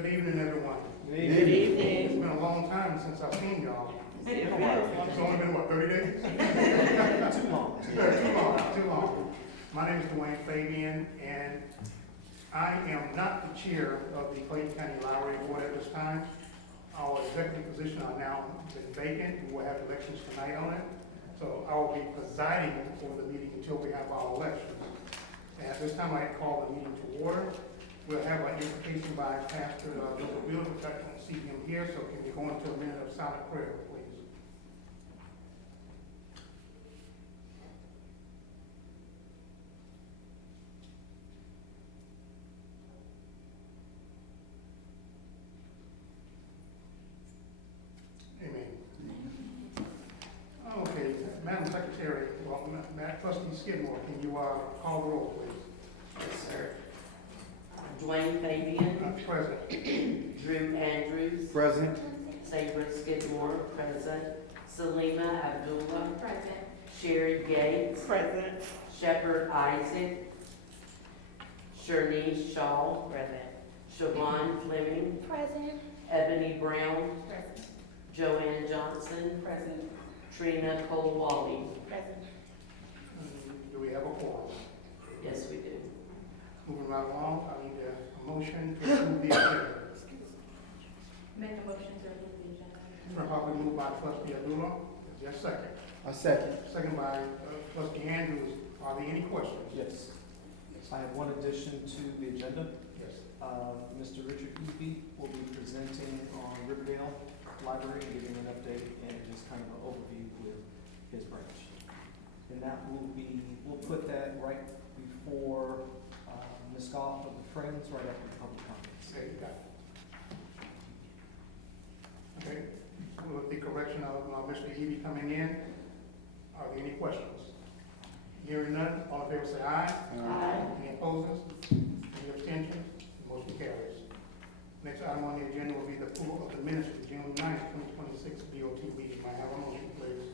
Good evening, everyone. Good evening. It's been a long time since I've seen y'all. It's only been, what, 30 days? Too long. Too long. My name is Dwayne Fabian, and I am not the chair of the Clayton County Library Board at this time. Our executive position are now been vacant. We will have elections tonight on it. So I will be presiding over the meeting until we have our elections. And at this time, I call the meeting to order. We'll have an invocation by Pastor Joseph Wheeler, which I don't see him here, so can we go into a minute of silent prayer, please? Amen. Okay, Madam Secretary, well, Trustee Skidmore, can you call the roll, please? Yes, sir. Dwayne Fabian. Present. Drew Andrews. Present. Sabra Skidmore, present. Salima Abdullah. Present. Sherry Gates. Present. Shepherd Isaac. Shernese Shaw. Present. Siobhan Fleming. Present. Ebony Brown. Present. Joanne Johnson. Present. Trina Cole-Wally. Present. Do we have a quorum? Yes, we do. Moving right along, I need a motion to approve the agenda. Make a motion to approve the agenda. It's been properly moved by Trustee Abdullah. Is there a second? A second. Second by Trustee Andrews. Are there any questions? Yes. I have one addition to the agenda. Yes. Mr. Richard Eby will be presenting on Riverdale Library, giving an update and just kind of an overview with his branch. And that will be, we'll put that right before Ms. Goff of the Friends, right after the public comments. Okay, you got it. Okay, with the correction of Mr. Eby coming in, are there any questions? Hearing none, all in favor say aye. Aye. Any opposers? Any abstentions? Motion carries. Next item on the agenda will be the approval of the minutes of June 9th, 2026 DOT meeting. May I have a motion, please?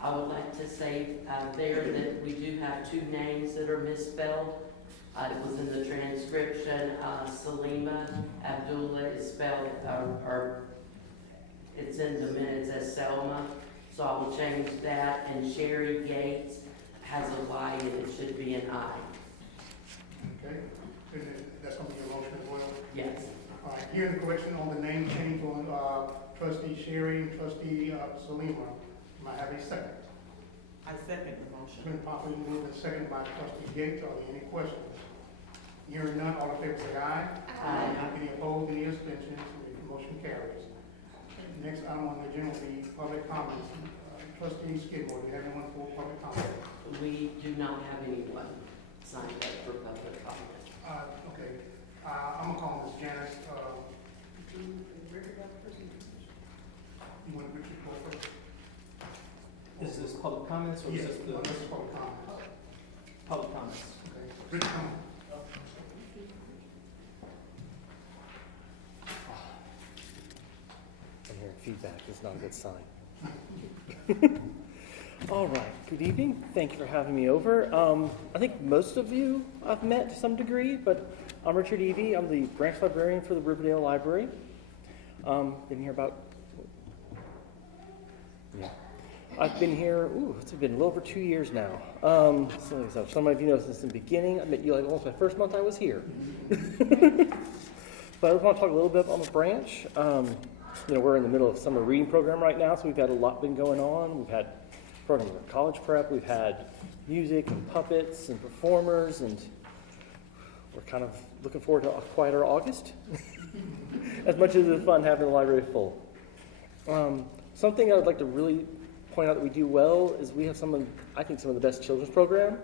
I would like to say there that we do have two names that are misspelled. It was in the transcription. Salima Abdullah is spelled, or it's in the minutes as Selma. So I will change that. And Sherry Gates has a Y and it should be an I. Okay, and that's going to be a motion as well? Yes. All right, here's the correction on the name change on Trustee Sherry and Trustee Salima. May I have a second? I second the It's motion. been properly moved and seconded by Trustee Gates. Are there any questions? Hearing none, all in favor say aye. Aye. Any opposed, any abstentions? The motion carries. Next item on the agenda will be public comments. Trustee Skidmore, do you have anyone for public comment? We do not have anyone signed up for public comment. Okay, I'm gonna call Ms. Janice. You want Richard to go first? Is this public comments or is Yes, this the this is public comments. public comments? Okay, Richard, come on. I'm hearing feedback. It's not a good sign. All right. Good evening. Thank you for having me over. I think most of you I've met to some degree, but I'm Richard Eby. I'm the branch librarian for the Riverdale Library. Been here about, yeah. I've been here, it's been a little over 2 years now. So some of you know since the beginning. I met you like almost my first month I was here. But I want to talk a little bit about the branch. We're in the middle of summer reading program right now, so we've had a lot been going on. We've had programs for college prep, we've had music and puppets and performers, and we're kind of looking forward to a quieter August. As much as it's fun having the library full. Something I would like to really point out that we do well is we have some of the best children's program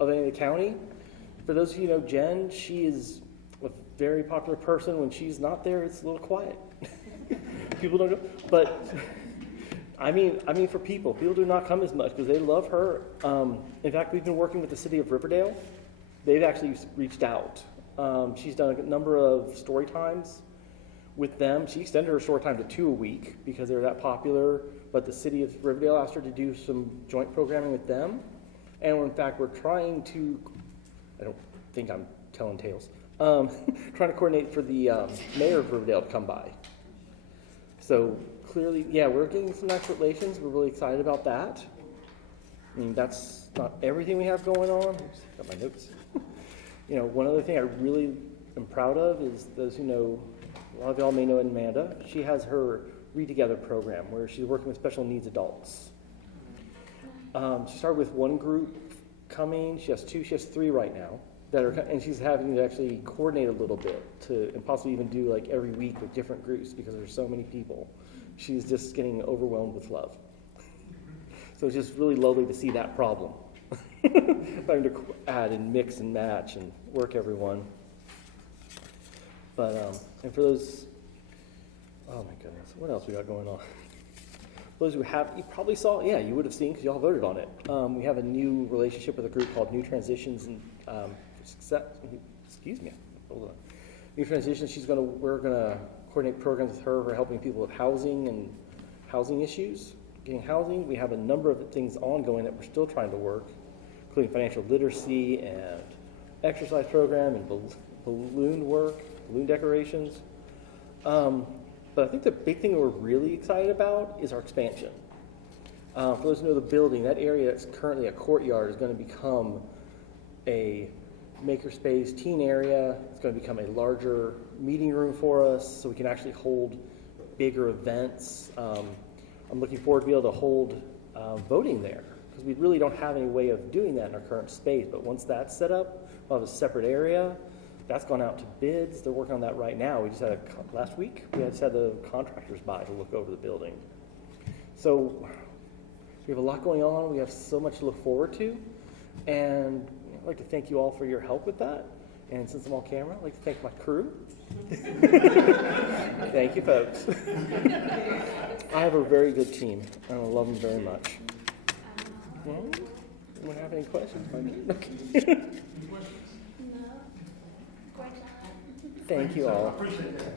of any of the county. For those of you who know Jen, she is a very popular person. When she's not there, it's a little quiet. People don't go, but I mean for people do not come as much because they love her. In fact, we've been working with the city of Riverdale. They've actually reached out. She's done a number of story times with them. She extended her story time to 2 a week because they were that popular, but the city of Riverdale asked her to do some joint programming with them. And in fact, we're trying to, I don't think I'm telling tales, trying to coordinate for the mayor of Riverdale to come by. So clearly, yeah, we're getting some nice relations. We're really excited about that. I mean, that's not everything we have going on. Got my notes. One other thing I really am proud of is those who know, a lot of y'all may know Amanda. She has her Read Together program where she's working with special needs adults. She started with one group coming. She has two. She has three right now that are, and she's having to actually coordinate a little bit and possibly even do like every week with different groups because there's so many people. She's just getting overwhelmed with love. So it's just really lovely to see that problem. Having to add and mix and match and work everyone. But, and for those, oh my goodness, what else we got going on? Those who have, you probably saw, yeah, you would have seen because y'all voted on it. We have a new relationship with a group called New Transitions and Success. Excuse me, hold on. New Transitions. We're gonna coordinate programs with her for helping people with housing and housing issues, getting housing. We have a number of things ongoing that we're still trying to work, including financial literacy and exercise program and balloon decorations. But I think the big thing we're really excited about is our expansion. For those who know the building, that area that's currently a courtyard is going to become a makerspace teen area. It's going to become a larger meeting room for us so we can actually hold bigger events. I'm looking forward to be able to hold voting there because we really don't have any way of doing that in our current space. But once that's set up, we'll have a separate area. That's gone out to bids. They're working on that right now. We just had last week, we just had the contractors by to look over the building. So we have a lot going on. We have so much to look forward to. And I'd like to thank you all for your help with that. And since I'm on camera, I'd like to thank my crew. Thank you, folks. I have a very good team, and I love them very much. Well, anyone have any questions? Okay. Thank you all. I appreciate that.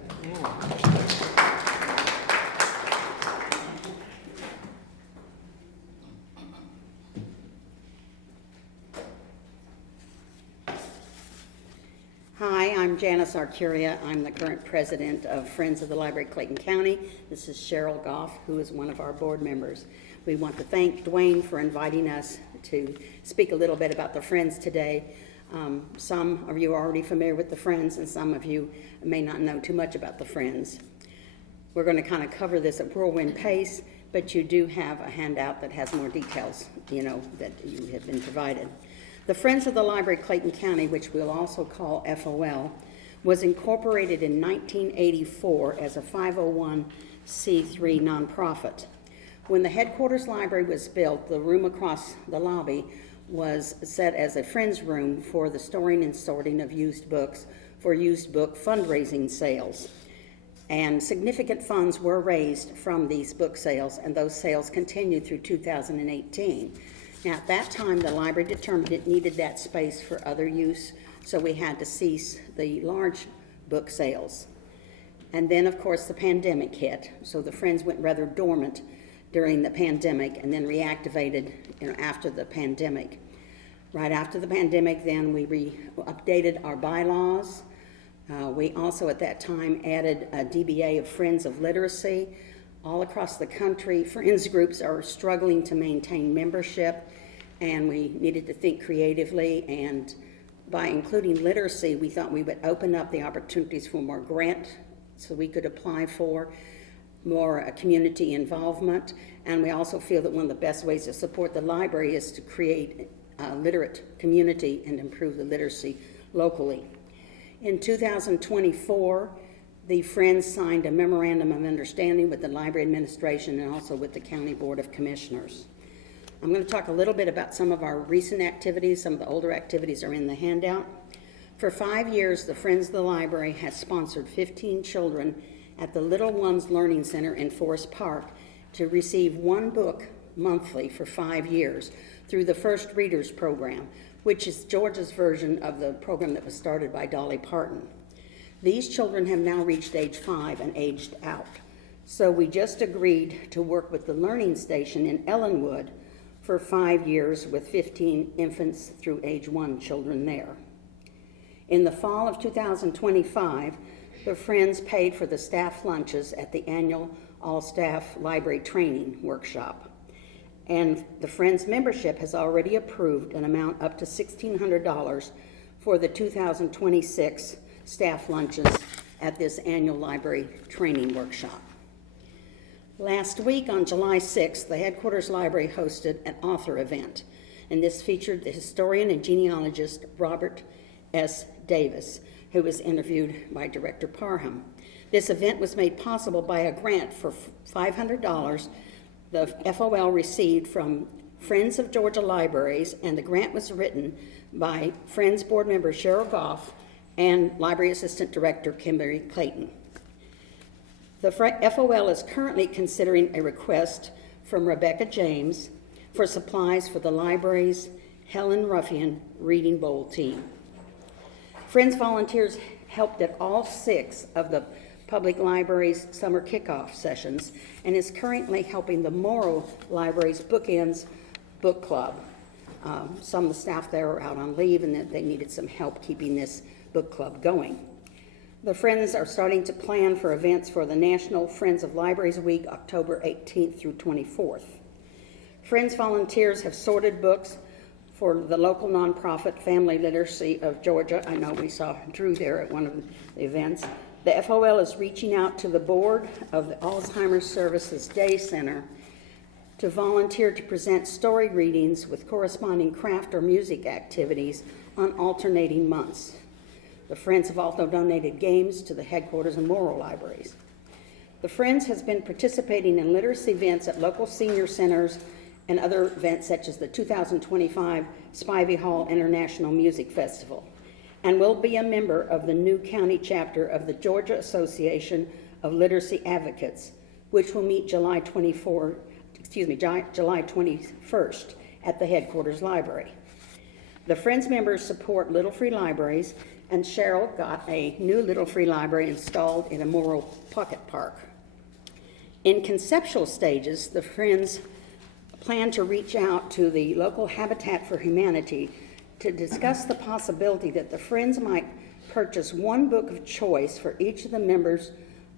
Hi, I'm Janice Arcuria. I'm the current president of Friends of the Library Clayton County. This is Cheryl Goff, who is one of our board members. We want to thank Dwayne for inviting us to speak a little bit about the Friends today. Some of you are already familiar with the Friends, and some of you may not know too much about the Friends. We're going to kind of cover this at whirlwind pace, but you do have a handout that has more details, that you have been provided. The Friends of the Library Clayton County, which we'll also call FOL, was incorporated in 1984 as a 501c3 nonprofit. When the headquarters library was built, the room across the lobby was set as a Friends room for the storing and sorting of used books for used book fundraising sales. And significant funds were raised from these book sales, and those sales continued through 2018. Now, at that time, the library determined it needed that space for other use, so we had to cease the large book sales. And then, of course, the pandemic hit, so the Friends went rather dormant during the pandemic and then reactivated after the pandemic. Right after the pandemic, then we updated our bylaws. We also at that time added a DBA of Friends of Literacy. All across the country, Friends groups are struggling to maintain membership, and we needed to think creatively, and by including literacy, we thought we would open up the opportunities for more grants so we could apply for more community involvement, and we also feel that one of the best ways to support the library is to create a literate community and improve the literacy locally. In 2024, the Friends signed a memorandum of understanding with the library administration and also with the County Board of Commissioners. I'm going to talk a little bit about some of our recent activities. Some of the older activities are in the handout. For 5 years, the Friends of the Library has sponsored 15 children at the Little Ones Learning Center in Forest Park to receive one book monthly for 5 years through the First Readers Program, which is Georgia's version of the program that was started by Dolly Parton. These children have now reached age 5 and aged out. So we just agreed to work with the Learning Station in Ellenwood for 5 years with 15 infants through age 1 children there. In the fall of 2025, the Friends paid for the staff lunches at the annual All-Staff Library Training Workshop. And the Friends membership has already approved an amount up to $1,600 for the 2026 staff lunches at this annual library training workshop. Last week on July 6th, the headquarters library hosted an author event, and this featured the historian and genealogist Robert S. Davis, who was interviewed by Director Parham. This event was made possible by a grant for $500 the FOL received from Friends of Georgia Libraries, and the grant was written by Friends board member Cheryl Goff and Library Assistant Director Kimberly Clayton. The FOL is currently considering a request from Rebecca James for supplies for the library's Helen Ruffian Reading Bowl team. Friends volunteers helped at all 6 of the public library's summer kickoff sessions and is currently helping the Morrow Library's Bookends Book Club. Some of the staff there are out on leave, and they needed some help keeping this book club going. The Friends are starting to plan for events for the National Friends of Libraries Week, October 18th through 24th. Friends volunteers have sorted books for the local nonprofit Family Literacy of Georgia. I know we saw Drew there at one of the events. The FOL is reaching out to the board of the Alzheimer's Services Day Center to volunteer to present story readings with corresponding craft or music activities on alternating months. The Friends have also donated games to the headquarters and Morrow libraries. The Friends has been participating in literacy events at local senior centers and other events such as the 2025 Spivey Hall International Music Festival, and will be a member of the new county chapter of the Georgia Association of Literacy Advocates, which will meet July 21st at the headquarters library. The Friends members support Little Free Libraries, and Cheryl got a new Little Free Library installed in a Morrow Pocket Park. In conceptual stages, the Friends plan to reach out to the local Habitat for Humanity to discuss the possibility that the Friends might purchase one book of choice for each of the members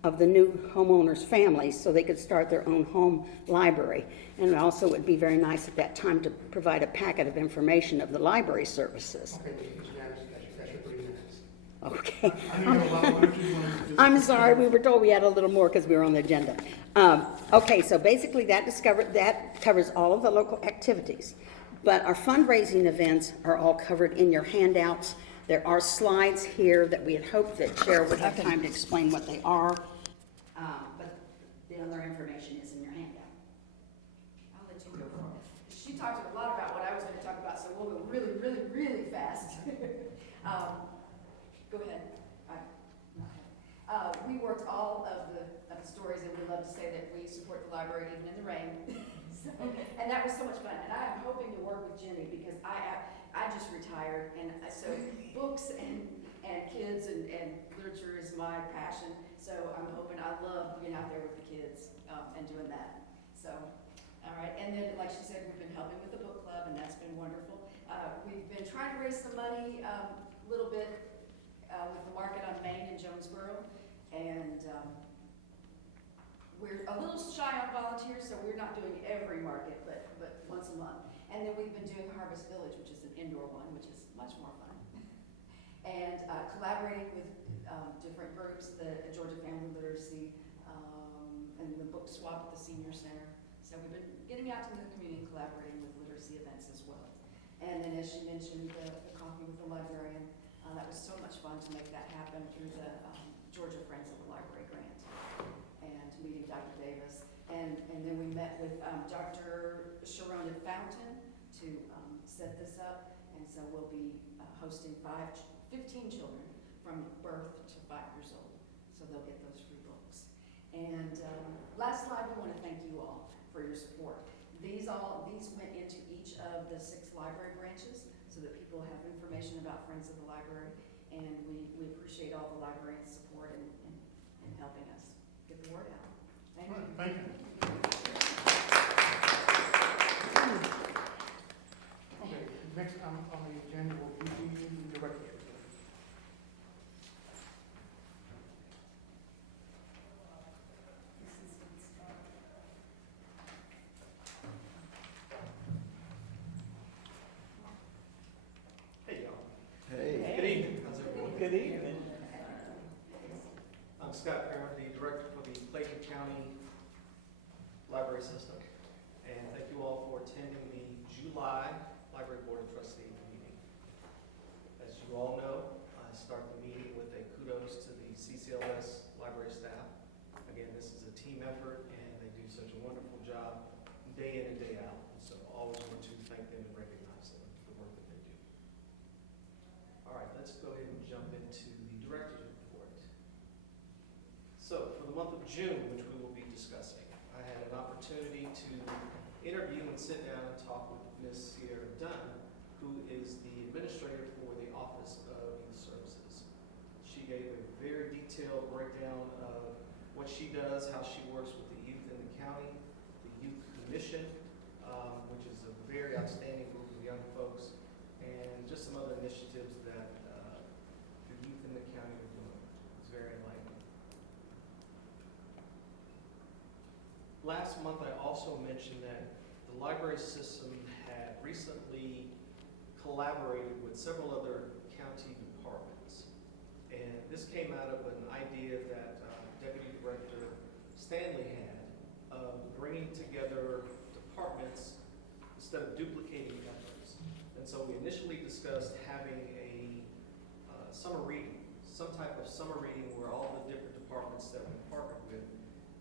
of the new homeowners' families so they could start their own home library. And it also would be very nice at that time to provide a packet of information of the library services. Okay, Ms. Janice, that's your 3 minutes. Okay. I need a lot more if you want to just- I'm sorry, we were told we had a little more because we were on the agenda. Okay, so basically that covers all of the local activities. But our fundraising events are all covered in your handouts. There are slides here that we had hoped that Cheryl would have time to explain what they are. But the other information is in your handout. I'll let you go. She talked a lot about what I was gonna talk about, so we'll go really, really, really fast. Go ahead. We worked all of the stories, and we love to say that we support the library even in the rain. And that was so much fun. And I am hoping to work with Jenny because I just retired, and so books and kids and literature is my passion. So I'm hoping, I love being out there with the kids and doing that. So, all right. And then, like she said, we've been helping with the book club, and that's been wonderful. We've been trying to raise some money a little bit with the market on Main in Jonesboro, and we're a little shy on volunteers, so we're not doing every market, but once a month. And then we've been doing Harvest Village, which is an indoor one, which is much more fun. And collaborating with different groups, the Georgia Family Literacy, and the book swap at the Senior Center. So we've been getting out to the community, collaborating with literacy events as well. And then, as she mentioned, the coffee with the librarian. That was so much fun to make that happen through the Georgia Friends of the Library grant, and meeting Dr. Davis. And then we met with Dr. Sharona Fountain to set this up. And so we'll be hosting 15 children from birth to 5 years old. So they'll get those free books. And last slide, we want to thank you all for your support. These went into each of the 6 library branches so that people have information about Friends of the Library. And we appreciate all the librarians' support in helping us get the word out. Thank you. Thank you. Okay, next on the agenda will be the director's report. Scott Parent, the director for the Clayton County Library System. And thank you all for attending the July Library Board of Trustees meeting. As you all know, I start the meeting with a kudos to the CCLS library staff. Again, this is a team effort and they do such a wonderful job day in and day out. So always want to thank them and recognize them for the work that they do. All right, let's go ahead and jump into the director's report. So for the month of June, which we will be discussing, I had an opportunity to interview and sit down and talk with Ms. Sierra Dunn, who is the administrator for the Office of Youth Services. She gave a very detailed breakdown of what she does, how she works with the youth in the county, the Youth Commission, which is a very outstanding group of young folks, and just some other initiatives that the youth in the county are doing. It's very enlightening. Last month, I also mentioned that the library system had recently collaborated with several other county departments. And this came out of an idea that Deputy Director Stanley had of bringing together departments instead of duplicating efforts. And so we initially discussed having a summer reading, some type of summer reading where all the different departments that we partnered with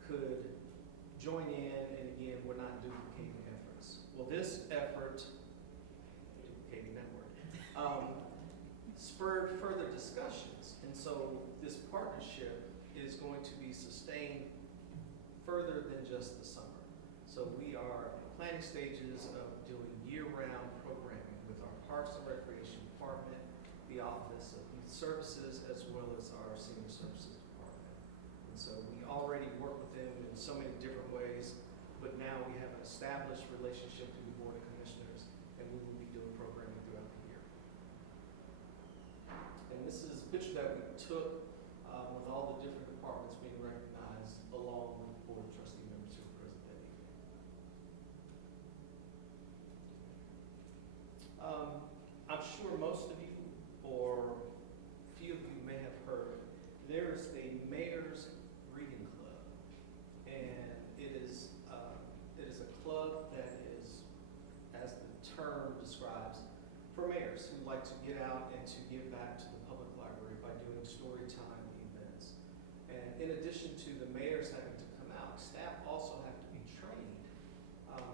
could join in, and again, we're not duplicating efforts. Well, this effort, duplicating that word, spurred further discussions. And so this partnership is going to be sustained further than just the summer. So we are in planning stages of doing year-round programming with our Parks and Recreation Department, the Office of Youth Services, as well as our Senior Services Department. And so we already work with them in so many different ways, but now we have an established relationship through the Board of Commissioners, and we will be doing programming throughout the year. And this is a picture that we took with all the different departments being recognized along with the Board of Trustee members who are present that evening. I'm sure most of you, or few of you may have heard, there's a mayor's reading club, and it is a club that is, as the term describes, for mayors who like to get out and to give back to the public library by doing story time events. And in addition to the mayors having to come out, staff also have to be trained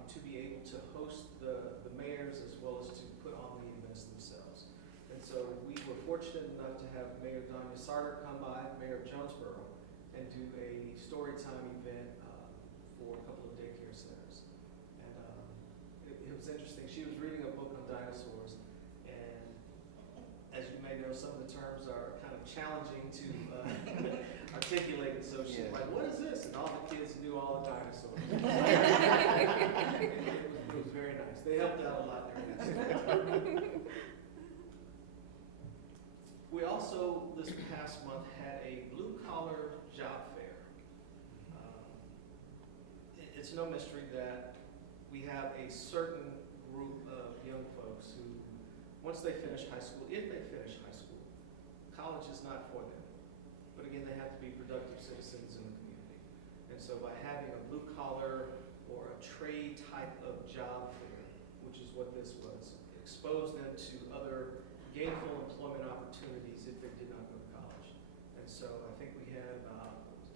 to be able to host the mayors as well as to put on the events themselves. And so we were fortunate enough to have Mayor Danya Sarter come by, Mayor of Jonesboro, and do a story time event for a couple of daycare centers. And it was interesting. She was reading a book on dinosaurs, and as you may know, some of the terms are kind of challenging to articulate. And so she's like, "What is this?" And all the kids knew all the dinosaurs. It was very nice. They helped out a lot during that. We also, this past month, had a blue-collar job fair. It's no mystery that we have a certain group of young folks who, once they finish high school, if they finish high school, college is not for them. But again, they have to be productive citizens in the community. And so by having a blue-collar or a trade type of job fair, which is what this was, expose them to other gainful employment opportunities if they did not go to college. And so I think we had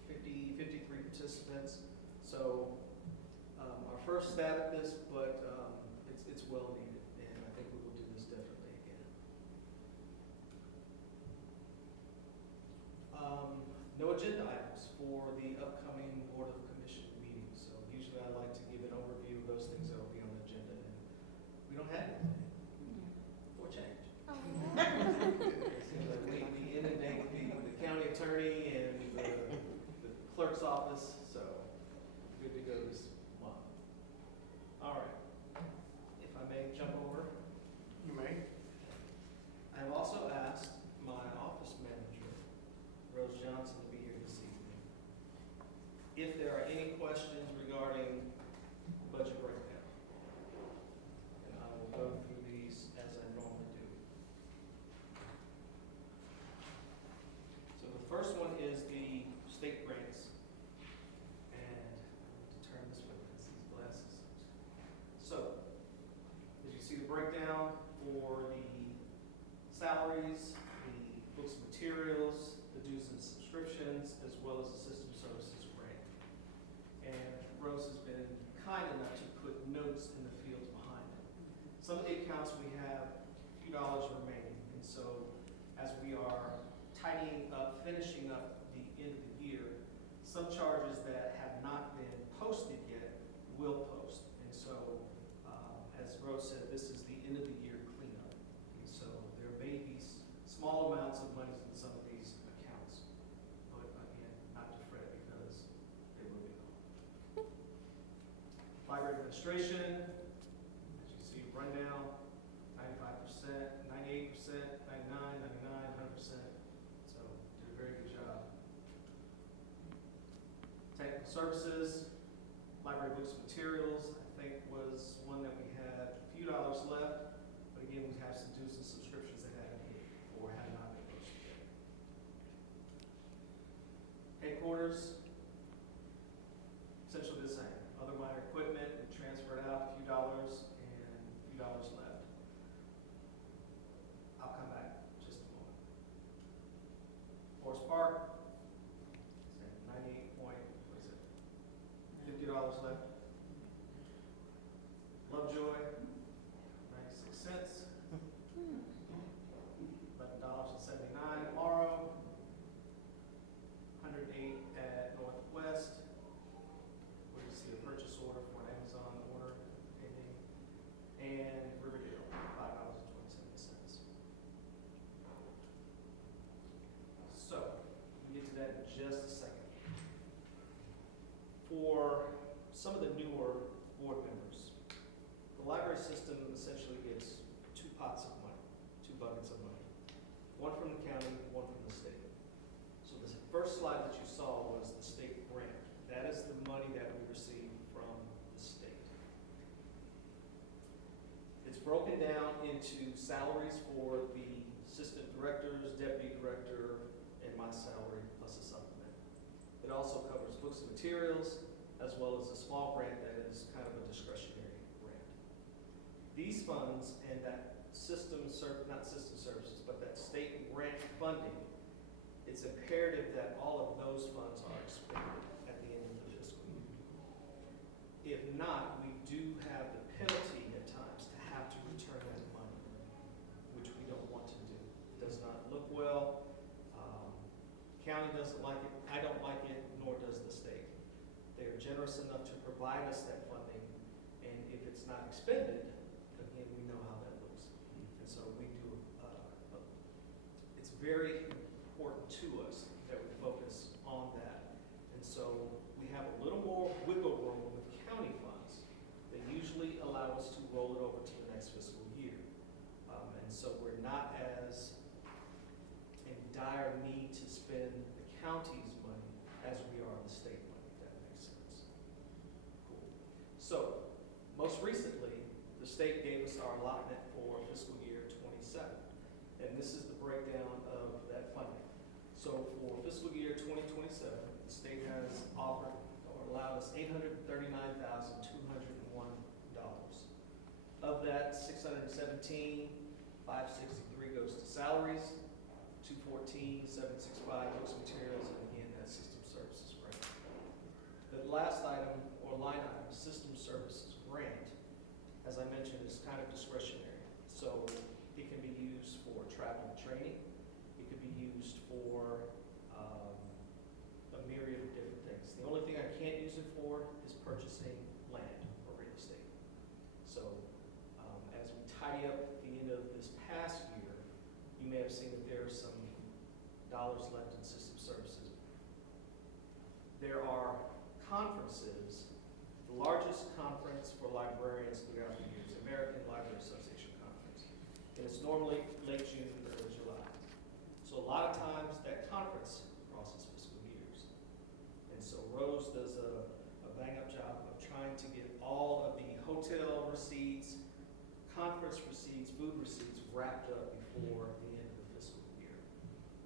53 participants. So our first stab at this, but it's well needed, and I think we will do this definitely again. No agenda items for the upcoming Board of Commission meetings. So usually I like to give an overview of those things that will be on the agenda, and we don't have anything for change. It seems like we inundate the county attorney and the clerk's office, so good to go this month. All right, if I may jump over. You may. I have also asked my office manager, Rose Johnson, to be here this evening. If there are any questions regarding the budget breakdown, and I will go through these as I normally do. So the first one is the state kind enough to put notes in the fields behind it. Some of the accounts we have a few dollars remaining, and so as we are tidying up, finishing up the end of the year, some charges that have not been posted yet will post. And so, as Rose said, this is the end of the year cleanup. And so there may be small amounts of money in some of these accounts, but again, not to fret because they will be gone. Library administration, as you see, rundown, 95%, 98%, 99, 99, 100%. So did a very good job. Technical services, library books and materials, I think was one that we had a few dollars left, but again, we have some dues and subscriptions that haven't hit or have not been posted yet. Headquarters, essentially the same. Other minor equipment, we transferred out a few dollars and a few dollars left. I'll come back in just a moment. Forest Park, 98 point, what is it? $50 left. Lovejoy, 96 cents. $11.79 at Morrow. 108 at Northwest. Where you see a purchase order for an Amazon order pending. And Riverdale, $5.27. So, we'll get to that in just a second. For some of the newer board members, the library system essentially gets two pots of money, two buckets of money. One from the county, one from the state. So the first slide that you saw was the state grant. That is the money that we receive from the state. It's broken down into salaries for the assistant directors, deputy director, and my salary plus a supplement. It also covers books and materials, as well as a small grant that is kind of a discretionary grant. These funds and that not system services, but that state grant funding, it's imperative that all of those funds are expended at the end of the fiscal year. If not, we do have the penalty at times to have to return that money, which we don't want to do. It does not look well. County doesn't like it, I don't like it, nor does the state. They are generous enough to provide us that funding, and if it's not expended, again, we know how that looks. And so we do, it's very important to us that we focus on that. And so we have a little more wiggle room with county funds that usually allow us to roll it over to the next fiscal year. And so we're not as in dire need to spend the county's money as we are the state money, if that makes sense. Cool. So, most recently, the state gave us our allotment for fiscal year 27. And this is the breakdown of that funding. So for fiscal year 2027, the state has offered or allowed us $839,201. Of that, $617,563 goes to salaries, $214,765 books and materials, and again, that system services grant. The last item, or line item, system services grant, as I mentioned, is kind of discretionary. So it can be used for travel and training. It could be used for a myriad of different things. The only thing I can't use it for is purchasing land or real estate. So as we tidy up at the end of this past year, you may have seen that there are some dollars left in system services. There are conferences. The largest conference for librarians throughout the year is the American Library Association Conference. And it's normally late June or early July. So a lot of times that conference crosses fiscal years. And so Rose does a bang-up job of trying to get all of the hotel receipts, conference receipts, food receipts wrapped up before the end of the fiscal year.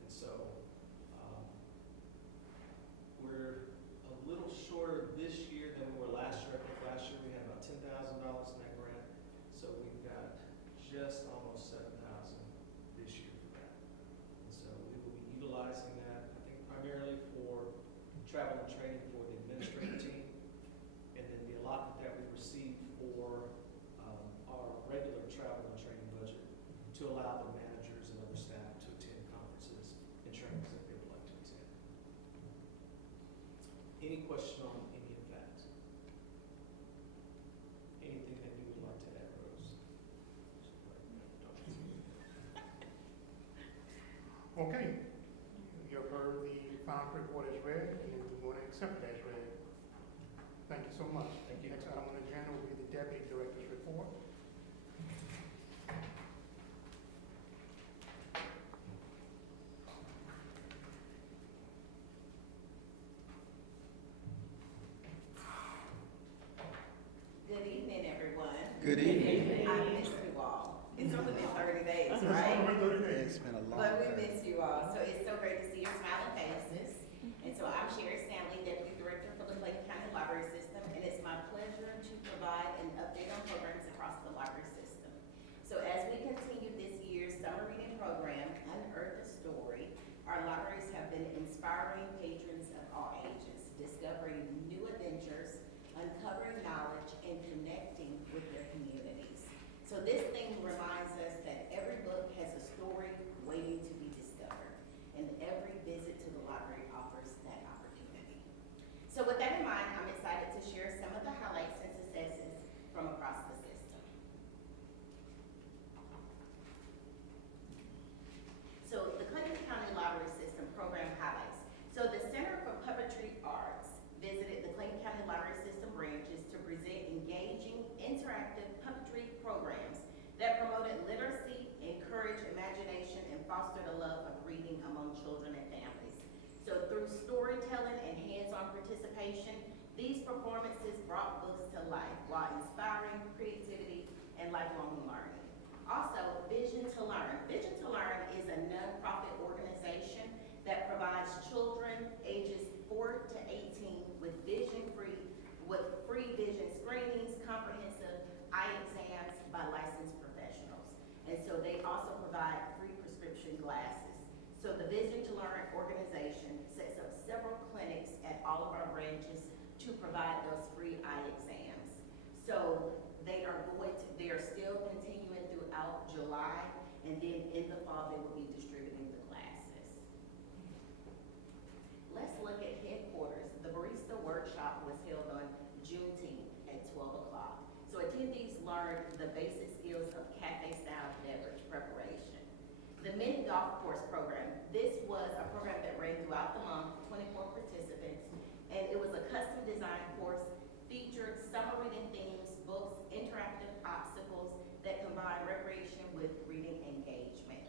And so we're a little shorter this year than we were last year. I think last year we had about $10,000 in that grant. So we've got just almost $7,000 this year for that. And so we will be utilizing that, I think, primarily for travel and training for the administrative team. And then the allotment that we Any question on any of that? Anything that you would like to add, Rose? Okay, you have heard the final report as read, and we want to accept it as read. Thank you so much. Thank you. Next item on the agenda will be the Deputy Director's report. Good evening, everyone. Good evening. I miss you all. It's only been 30 days, It's right? only been 30 days. It's been a long But we time. miss you all, so it's so great to see your smiling faces. And so I'm Sherry Stanley, Deputy Director for the Clayton County Library System, and it's my pleasure to provide an update on programs across the library system. So as we continue this year's summer reading program, Unearth a Story, our libraries have been inspiring patrons of all ages, discovering new adventures, uncovering knowledge, and connecting with their communities. So this thing reminds us that every book has a story waiting to be discovered, and every visit to the library offers that opportunity. So with that in mind, I'm excited to share some of the highlights and successes from across the system. So the Clayton County Library System program highlights. So the Center for Puppetry Arts visited the Clayton County Library System branches to present engaging, interactive puppetry programs that promoted literacy, encouraged imagination, and fostered a love of reading among children and families. So through storytelling and hands-on participation, these performances brought books to life while inspiring creativity and lifelong learning. Also, Vision to Learn. Vision to Learn is a nonprofit organization that provides children ages 4 to 18 with free vision screenings, comprehensive eye exams by licensed professionals. And so they also provide free prescription glasses. So the Vision to Learn organization sets up several clinics at all of our branches to provide those free eye exams. So they are still continuing throughout July, and then in the fall they will be distributing the classes. Let's look at headquarters. The barista workshop was held on Juneteenth at 12 o'clock. So attendees learned the basic skills of cafe-style beverage preparation. The mini golf course program. This was a program that ran throughout the month, 24 participants, and it was a custom designed course, featured summer reading themes, books, interactive obstacles that combine recreation with reading engagement.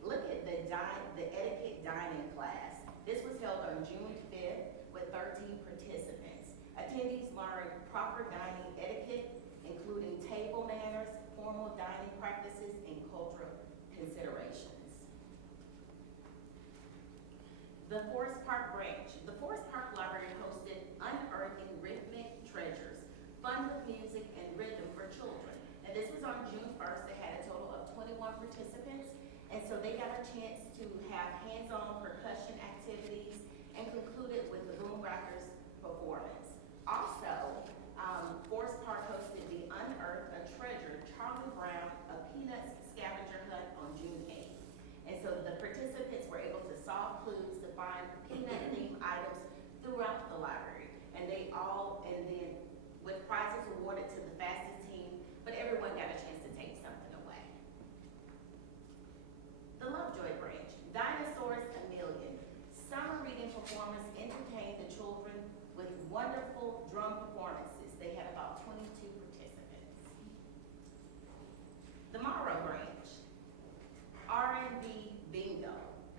Look at the etiquette dining class. This was held on June 5th with 13 participants. Attendees learned proper dining etiquette, including table manners, formal dining practices, and cultural considerations. The Forest Park branch. The Forest Park Library hosted Unearthing Rhythmic Treasures, fun with music and rhythm for children. And this was on June 1st. They had a total of 21 participants. And so they got a chance to have hands-on percussion activities and concluded with the Boomrockers performance. Also, Forest Park hosted the Unearth a Treasure, Charlie Brown, a Peanuts scavenger hunt on June 8th. And so the participants were able to solve clues to find peanut-themed items throughout the library. And then with prizes awarded to the fastest team, but everyone got a chance to take something away. The Lovejoy branch, Dinosaurs a Million. Summer reading performers entertained the children with wonderful drum performances. They had about 22 participants. The Morrow branch, R&B Bingo.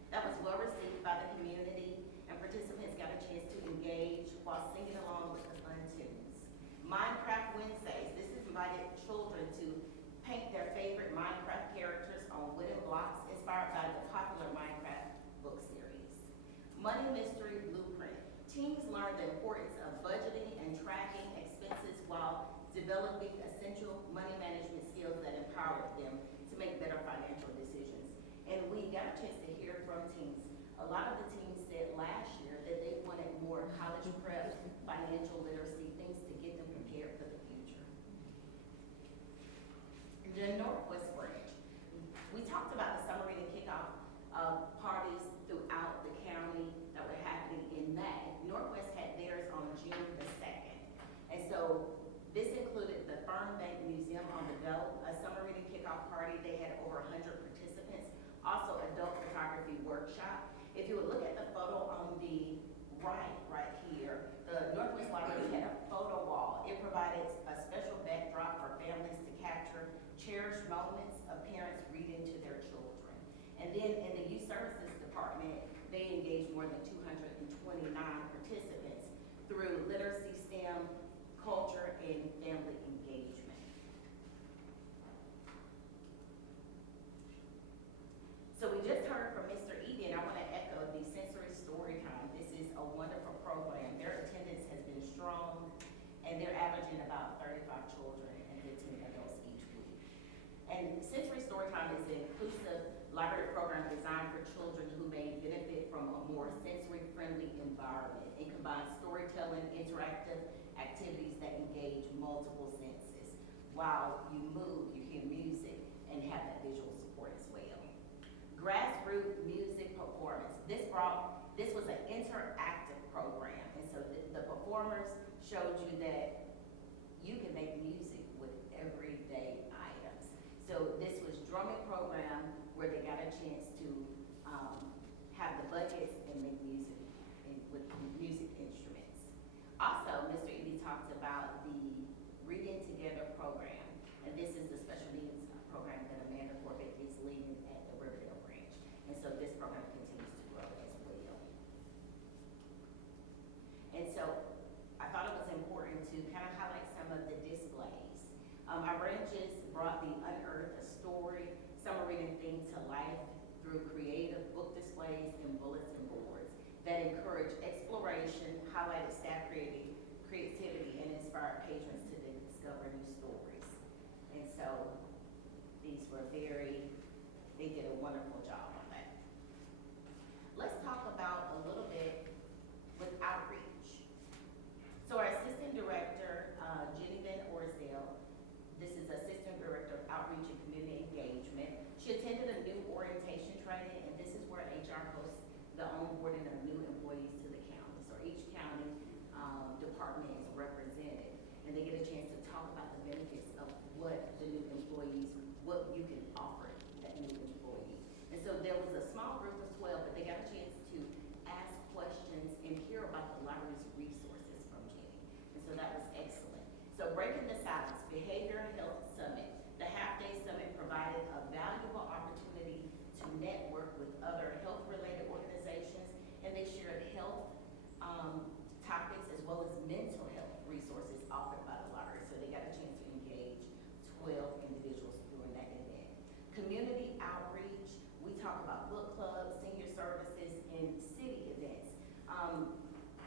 That was well received by the community, and participants got a chance to engage while singing along with the fun tunes. Minecraft Wednesdays. This invited children to paint their favorite Minecraft characters on wooden blocks inspired by the popular Minecraft book series. Money Mystery Blueprint. Teens learned the importance of budgeting and tracking expenses while developing essential money management skills that empowered them to make better financial decisions. And we got a chance to hear from teens. A lot of the teens said last year that they wanted more college prep, financial literacy, things to get them prepared for the future. The Northwest branch. We talked about the summer reading kickoff parties throughout the county that were happening in May. Northwest had theirs So this included the Fern Bank Museum on the Go, a summer reading kickoff party. They had over 100 participants. Also, adult photography workshop. If you would look at the photo on the right here, the Northwest Library had a photo wall. It provided a special backdrop for families to capture cherished moments of parents reading to their children. And then in the Youth Services Department, they engaged more than 229 participants through literacy, STEM, culture, and family engagement. So we just heard from Mr. Eby, and I want to echo the sensory story time. This is a wonderful program. Their attendance has been strong, and they're averaging about 35 children and 15 adults each week. And sensory story time is an inclusive library program designed for children who may benefit from a more sensory-friendly environment. It combines storytelling, interactive activities that engage multiple senses. While you move, you hear music and have that visual support as well. Grassroots music performance. This was an interactive program, and so the performers showed you that you can make music with everyday items. So this was drumming program where they got a chance to have the buckets and make music with music instruments. Also, Mr. Eby talked about the Reading Together program, and this is the special needs program that Amanda Corbett is leading at the Riverdale branch. And so this program continues to grow as well. And so I thought it was important to kind of highlight some of the displays. Our branches brought the Unearth a Story summer reading theme to life through creative book displays and bulletin boards that encourage exploration, highlighted staff creativity, and inspired patrons to discover new stories. And so these were they did a wonderful job on that. Let's talk about a little bit with outreach. So our Assistant Director, Jenny Van Orsdale, this is Assistant Director of Outreach and Community Engagement. She attended a new orientation training, and this is where HR hosts the onboarding of new employees to the county. So each county department is represented, and they get a chance to talk about the benefits of what the new employees, what you can offer that new employee. And so there was a small group of 12, but they got a chance to ask questions and hear about the library's resources from Jenny. And so that was excellent. So Breaking the Silence, Behavioral Health Summit. The half-day summit provided a valuable opportunity to network with other health-related organizations, and they shared health topics as well as mental health resources offered by the library. So they got a chance to engage 12 individuals during that event. Community outreach, we talk about book clubs, senior services, and city events.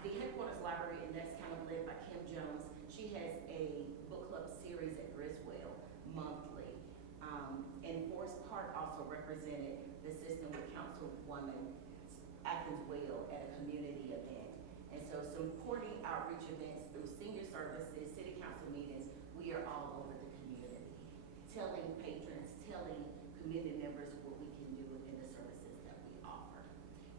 The headquarters library, and that's kind of led by Kim Jones, she has a book club series at Griswold monthly. And Forest Park also represented the system with Councilwoman Athens Well at a community event. And so supporting outreach events through senior services, city council meetings, we are all over the community, telling patrons, telling community members what we can do in the services that we offer.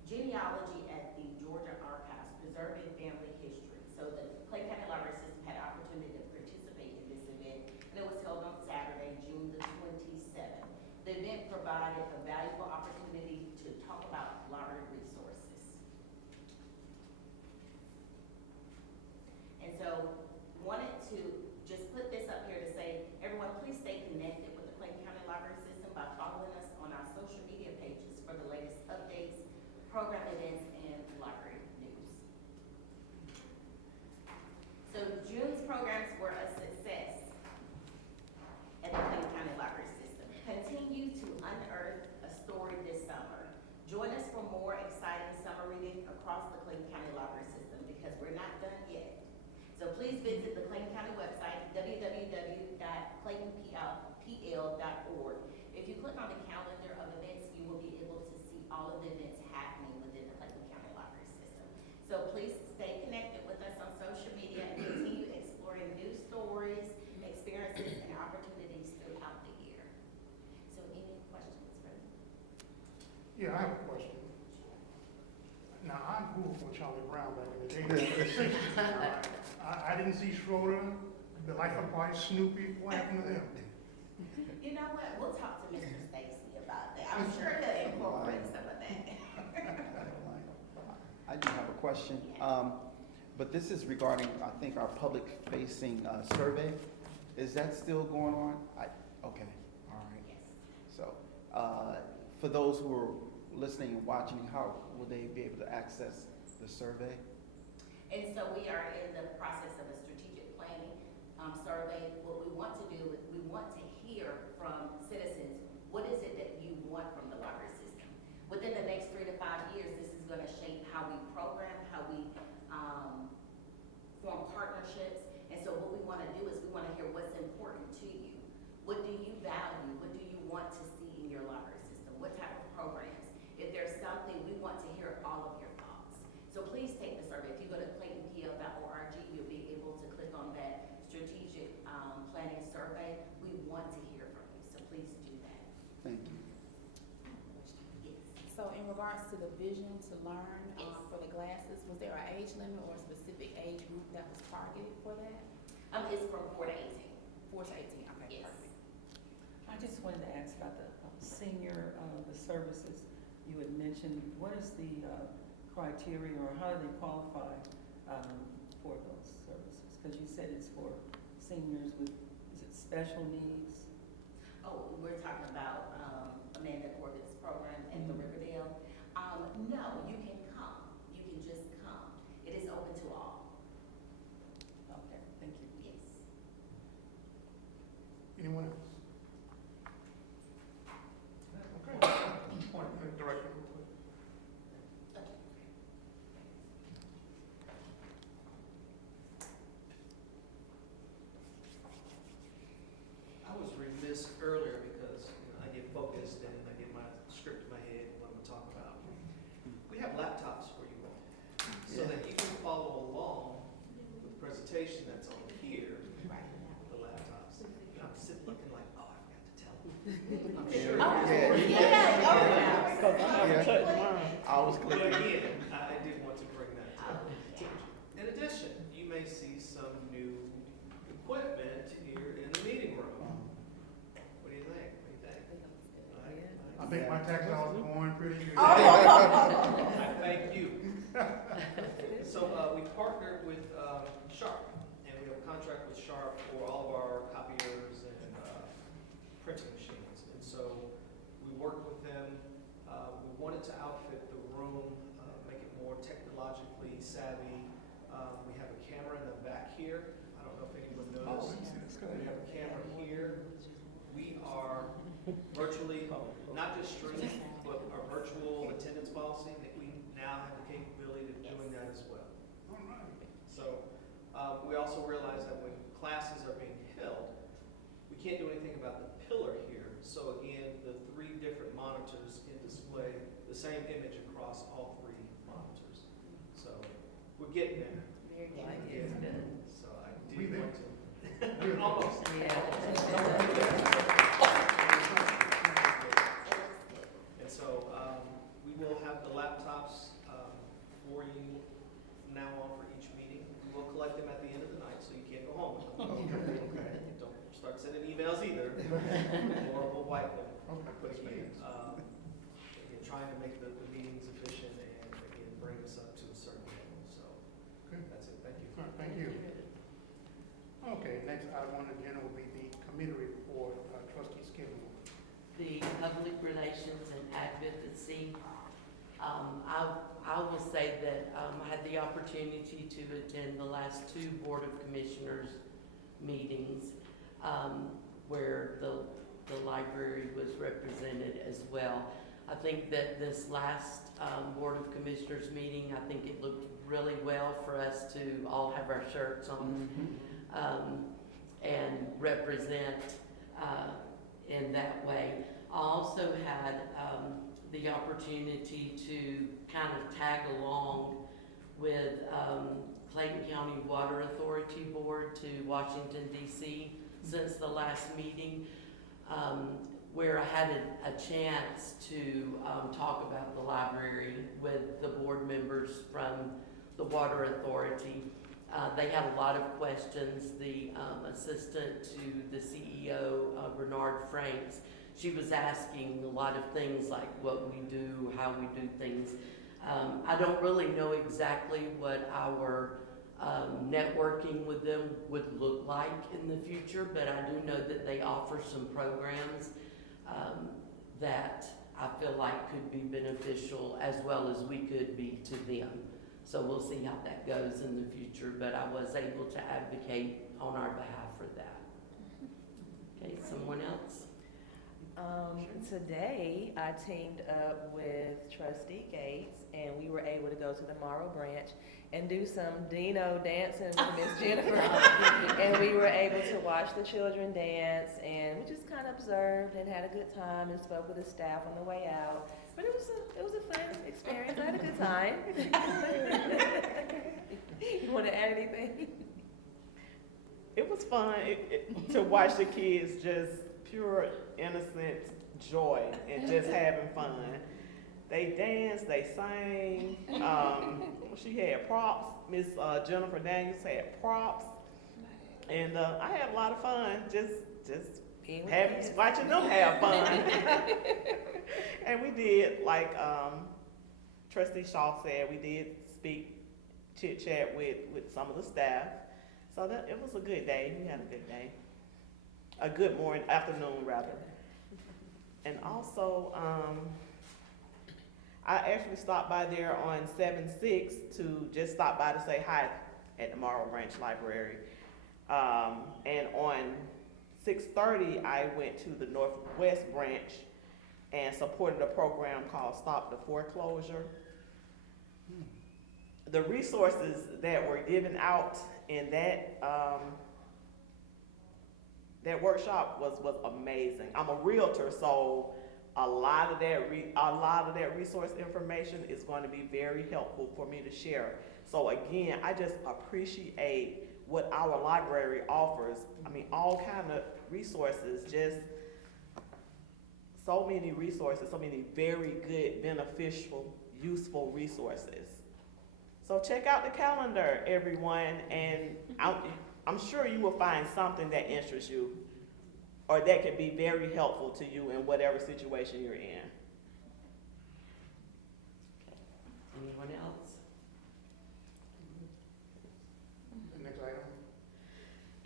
Genealogy at the Georgia Archives, preserving family history. So the Clayton County Library System had opportunity to participate in this event, and it was held on Saturday, June the 27th. The event provided a valuable opportunity to talk about library resources. And so wanted to just put this up here to say, everyone, please stay connected with the Clayton County Library System by following us on our social media pages for the latest updates, program events, and library news. So June's programs were a success at the Clayton County Library System. Continue to unearth a story this summer. Join us for more exciting summer reading across the Clayton County Library System, because we're not done yet. So please visit the Clayton County website, www.claytonpl.org. If you click on the calendar of events, you will be able to see all of the events happening within the Clayton County Library System. So please stay connected with us on social media and continue exploring new stories, experiences, and opportunities throughout the year. So any questions for me? Yeah, I have a question. Now, I grew up with Charlie Brown back in the day, in the 60s. I didn't see Schroeder, The life of Pi, Snoopy, what happened to them? You know what, we'll talk to Mr. Stacy about that. I'm sure he'll incorporate some of that. I do have a question, but this is regarding, I think, our public-facing survey. Is that still going on? Okay, all right. Yes. So, for those who are listening and watching, how will they be able to access the survey? And so we are in the process of a strategic planning survey. What we want to do is we want to hear from citizens, what is it that you want from the library system? Within the next 3 to 5 years, this is going to shape how we program, how we form partnerships. And so what we want to do is we want to hear what's important to you. What do you value? What do you want to see in your library system? What type of programs? If there's something, we want to hear all of your thoughts. So please take the survey. If you go to claytonpl.org, you'll be able to click on that strategic planning survey. We want to hear from you, so please do that. Thank you. Yes. So in regards to the vision to learn Yes. for the glasses, was there an age limit or a specific age group that was targeted for that? It's from 4 to 18. 4 to 18, okay, Yes. perfect. I just wanted to ask about the senior, the services. You had mentioned, what is the criteria or how do they qualify for those services? Because you said it's for seniors with, is it special needs? Oh, we're talking about Amanda Corbett's program at the Riverdale. No, you can come. You can just come. It is open to all. Okay, thank you. Yes. Anyone else? Okay. Point, Director. I was remiss earlier because I get focused and I get my script in my head and what I'm gonna talk about. We have laptops for you all, so that you can follow along with the presentation that's on here with the laptops. And I'm sitting looking like, oh, I forgot to tell them. I'm sure. I was But clicking. again, I did want to bring that to attention. In addition, you may see some new equipment here in the meeting room. What do you think? What do you think? I think my tax dollars are going pretty good. I thank you. So, we partnered with Sharp, and we have a contract with Sharp for all of our copiers and printing machines. And so, we worked with them. We wanted to outfit the room, make it more technologically savvy. We have a camera in the back here. I don't know if anyone noticed. We have a camera here. We are virtually, not just streaming, but our virtual attendance policy, that we now have the capability of doing that as well. All right. So, we also realize that when classes are being held, we can't do anything about the pillar here. So again, the 3 different monitors can display the same image across all 3 monitors. So, we're getting there. Very good. Yeah. So I We did there. want to. Almost. And so, we will have the laptops for you from now on for each meeting. We will collect them at the end of the night, so you can't go home with them. Okay. Don't start sending emails either, or we'll wipe them. Okay. But again, again, trying to make the meetings efficient and again, bring us up to a certain level. So, Good. that's it. Thank you. All right, thank you. Okay, next item on the agenda will be the committee report, trustee Skidmore. The public relations and advocacy, I will say that I had the opportunity to attend the last 2 Board of Commissioners meetings where the library was represented as well. I think that this last Board of Commissioners meeting, I think it looked really well for us to all have our shirts on and represent in that way. I also had the opportunity to kind of tag along with Clayton County Water Authority Board to Washington, D.C. since the last meeting, where I had a chance to talk about the library with the board members from the Water Authority. They had a lot of questions. The assistant to the CEO, Bernard Franks, she was asking a lot of things like what we do, how we do things. I don't really know exactly what our networking with them would look like in the future, but I do know that they offer some programs that I feel like could be beneficial as well as we could be to them. So we'll see how that goes in the future, but I was able to advocate on our behalf for that. Okay, someone else? Today, I teamed up with Trustee Gates, and we were able to go to the Morrow branch and do some Dino dancing with Miss Jennifer. And we were able to watch the children dance, and we just kind of observed and had a good time and spoke with the staff on the way out. But it was a fun experience. I had a good time. You want to add anything? It was fun to watch the kids just pure innocent joy and just having fun. They danced, they sang. She had props. Miss Jennifer Daniels had props, and I had a lot of fun just watching them have fun. And we did, like Trustee Shaw said, we did speak, chit chat with some of the staff. So it was a good day. We had a good day. A good afternoon rather. And also, I actually stopped by there on 7/6 to just stop by to say hi at the Morrow Branch Library. And on 6/30, I went to the Northwest Branch and supported a program called Stop the Foreclosure. The resources that were given out in that that workshop was amazing. I'm a realtor, so a lot of that resource information is going to be very helpful for me to share. So again, I just appreciate what our library offers. I mean, all kind of resources, just so many resources, so many very good, beneficial, useful resources. So check out the calendar, everyone, and I'm sure you will find something that interests you or that could be very helpful to you in whatever situation you're in. Anyone else? The next item.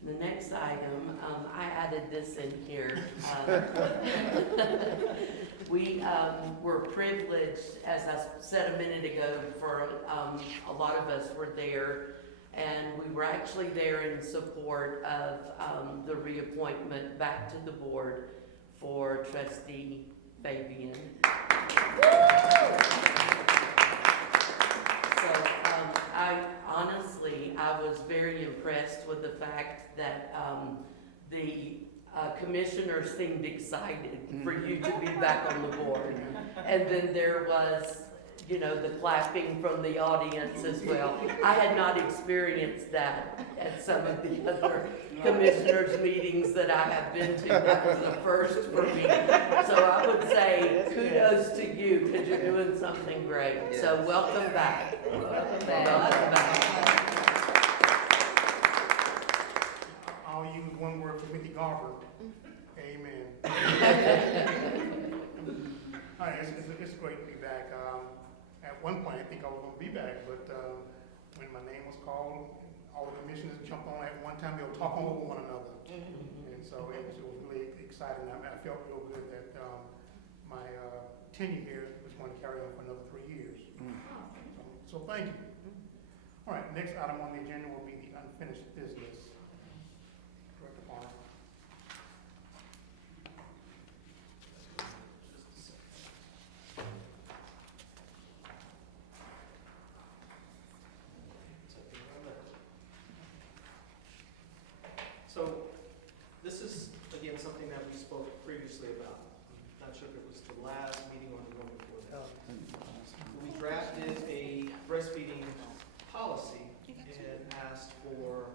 The next item, I added this in here. We were privileged, as I said a minute ago, for a lot of us were there, and we were actually there in support of the reappointment back to the board for Trustee Fabian. I was very impressed with the fact that the commissioners seemed excited for you to be back on the board. And then there was, the clapping from the audience as well. I had not experienced that at some of the other commissioners' meetings that I have been to. That was the first for me. So I would say kudos to you because you're doing something great. So welcome back. Welcome back. I'll use one word for Mickey Garber. Amen. All right, it's great to be back. At one point, I think I was going to be back, but when my name was called, all the commissioners jumped on at one time. They were talking over one another. And so it was really exciting. I felt real good that my tenure here was going to carry on for another 3 years. So thank you. All right, next item on the agenda will be the unfinished business. Director Farmer. So this is, again, something that we spoke previously about. I'm not sure if it was the last meeting or the one before that. We drafted a breastfeeding policy and asked for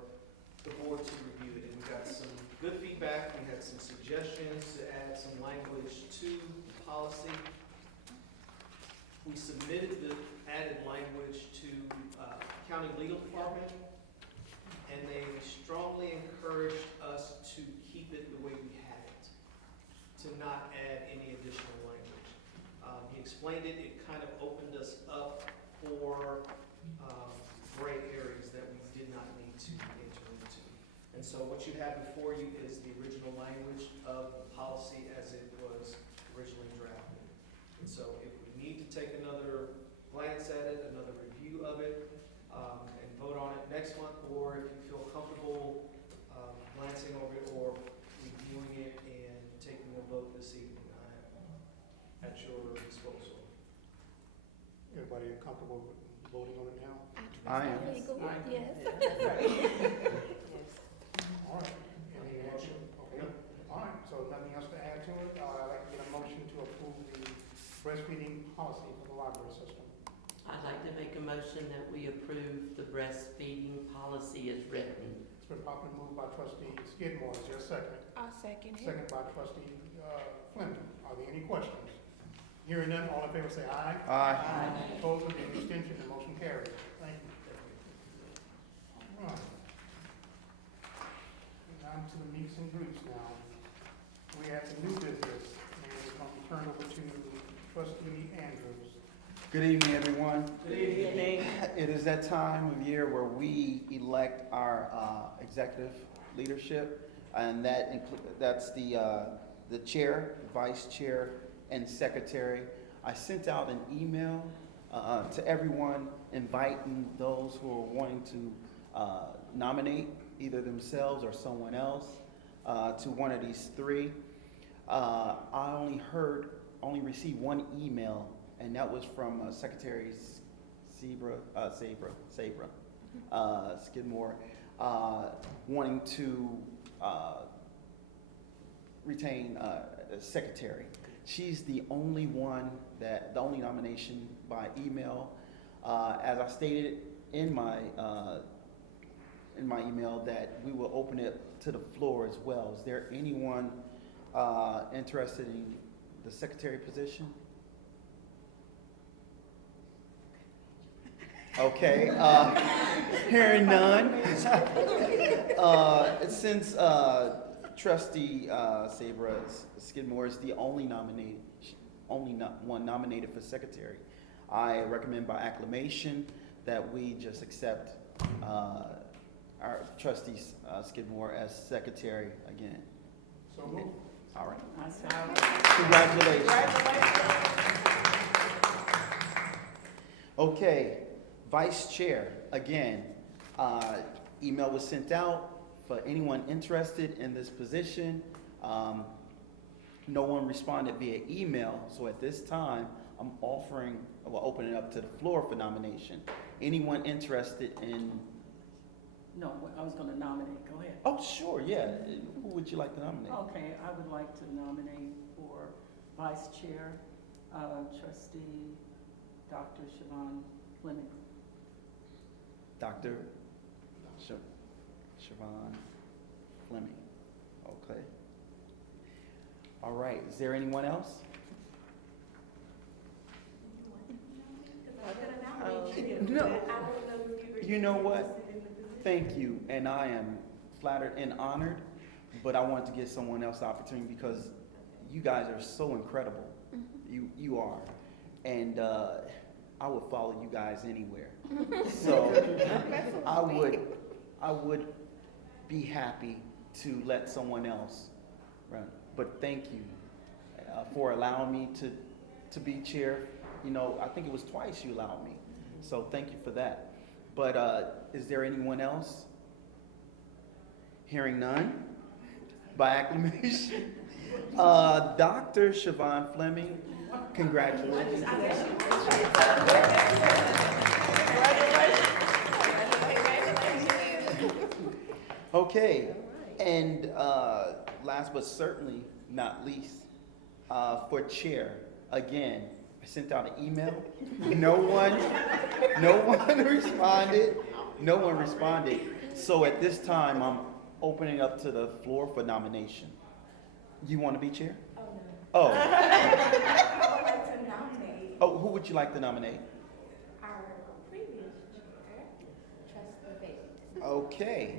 the board to review it. And we got some good feedback. We had some suggestions to add some language to the policy. We submitted the added language to county legal department, and they strongly encouraged us to keep it the way we had it, to not add any additional language. He explained it, it kind of opened us up for gray areas that we did not need to enter into. And so what you have before you is the original language of the policy as it was originally drafted. And so if we need to take another glance at it, another review of it, and vote on it next month, or if you feel comfortable glancing over it or reviewing it and taking a vote this evening, I am at your disposal. Everybody comfortable with voting on it now? I am. Yes. All right. Any action? Okay. All right, so nothing else to add to it. I'd like to get a motion to approve the breastfeeding policy for the library system. I'd like to make a motion that we approve the breastfeeding policy as written. It's been properly moved by trustee Skidmore. Is there a second? I'll second it. Second by trustee Fleming. Are there any questions? Hearing none, all in favor say aye. Aye. Opposed, or any abstention, the motion carries. Thank you. All right. On to the meets and greets now. We have some new business, and it's going to be turned over to trustee Andrews. Good evening, everyone. Good evening. It is that time of year where we elect our executive leadership, and that's the chair, vice chair, and secretary. I sent out an email to everyone inviting those who are wanting to nominate either themselves or someone else to one of these three. I only received one email, and that was from Secretary Skidmore, wanting to retain a secretary. She's the only nomination by email. As I stated in my email, that we will open it to the floor as well. Is there anyone interested in the secretary position? Okay, hearing none. Since trustee Skidmore is the only one nominated for secretary, I recommend by acclamation that we just accept our trustee Skidmore as secretary again. So moved. All right. I second. Congratulations. Okay, vice chair, again, email was sent out for anyone interested in this position. No one responded via email, so at this time, I'm opening it up to the floor for nomination. Anyone interested in? No, I was gonna nominate, go ahead. Oh, sure, yeah. Who would you like to nominate? Okay, I would like to nominate for vice chair, trustee Dr. Siobhan Fleming. Dr. Siobhan Fleming. Okay. All right. Is there anyone else? No. You know what? Thank you, and I am flattered and honored, but I want to give someone else the opportunity because you guys are so incredible. You are, and I would follow you guys anywhere. So I would be happy to let someone else run. But thank you for allowing me to be chair. You know, I think it was twice you allowed me. So thank you for that. But is there anyone else? Hearing none, by acclamation. Dr. Siobhan Fleming, congratulations. Okay, and last but certainly not least, for chair, again, I sent out an email. No one responded. No one responded. So at this time, I'm opening up to the floor for nomination. You want to be chair? Oh, no. Oh. I would like to nominate Oh, who would you like to nominate? our previous chair, Trustee Bates. Okay.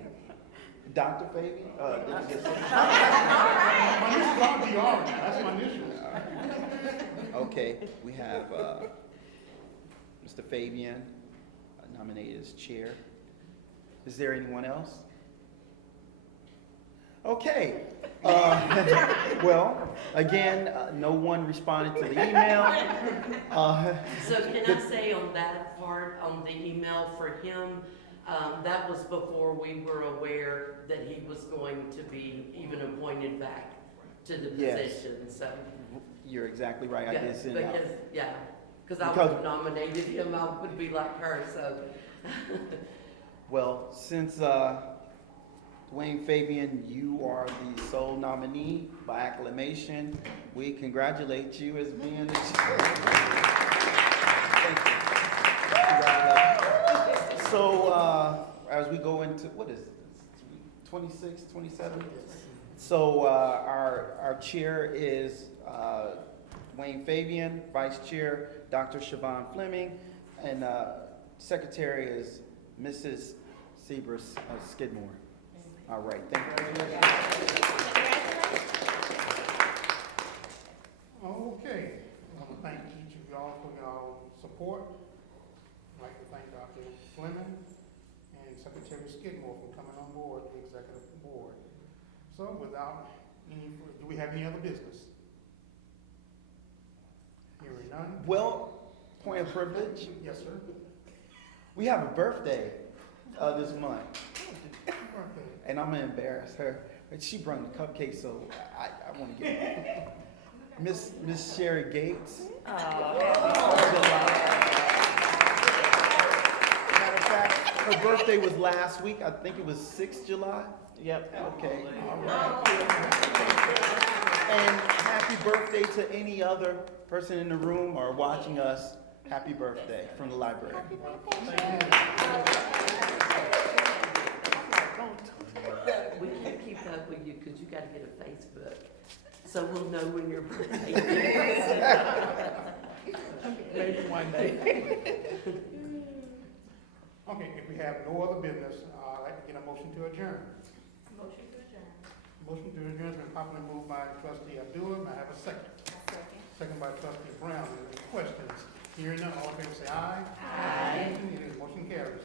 Dr. Fabian? Did you just say? My initials are DR now, that's my initials. Okay, we have Mr. Fabian nominated as chair. Is there anyone else? Okay. Well, again, no one responded to the email. So can I say on that part, on the email for him, that was before we were aware that he was going to be even appointed back to the Yes. position, so. You're exactly right. I Yeah, did send out. because I would have nominated him, I would be like her, so. Well, since Dwayne Fabian, you are the sole nominee by acclamation, we congratulate you as being the chair. Thank you. Congratulations. So as we go into, what is it, 26, 27? So our chair is Dwayne Fabian, vice chair Dr. Siobhan Fleming, and secretary is Mrs. Seabrus Skidmore. All right, thank you. Okay, I want to thank each of y'all for your support. I'd like to thank Dr. Fleming and Secretary Skidmore for coming on board the executive board. So without any, do we have any other business? Hearing none? Well, point of privilege, Yes, sir. we have a birthday this month, Okay. and I'm gonna embarrass her. But she brought the cupcake, so I want to get it. Miss Sherry Gates. Matter of fact, her birthday was last week. I think it was 6th July. Yep. Okay, all right. And happy birthday to any other person in the room or watching us. Happy birthday from the library. We can't keep up with you because you gotta get a Facebook, so we'll know when your birthday is. Maybe one day. Okay, if we have no other business, I'd like to get a motion to adjourn. Motion to adjourn. Motion to adjourn has been properly moved by Trustee Abdullah. May I have a second? Second by Trustee Brown. Any questions? Hearing none, all in favor say aye. Aye. Motion carries.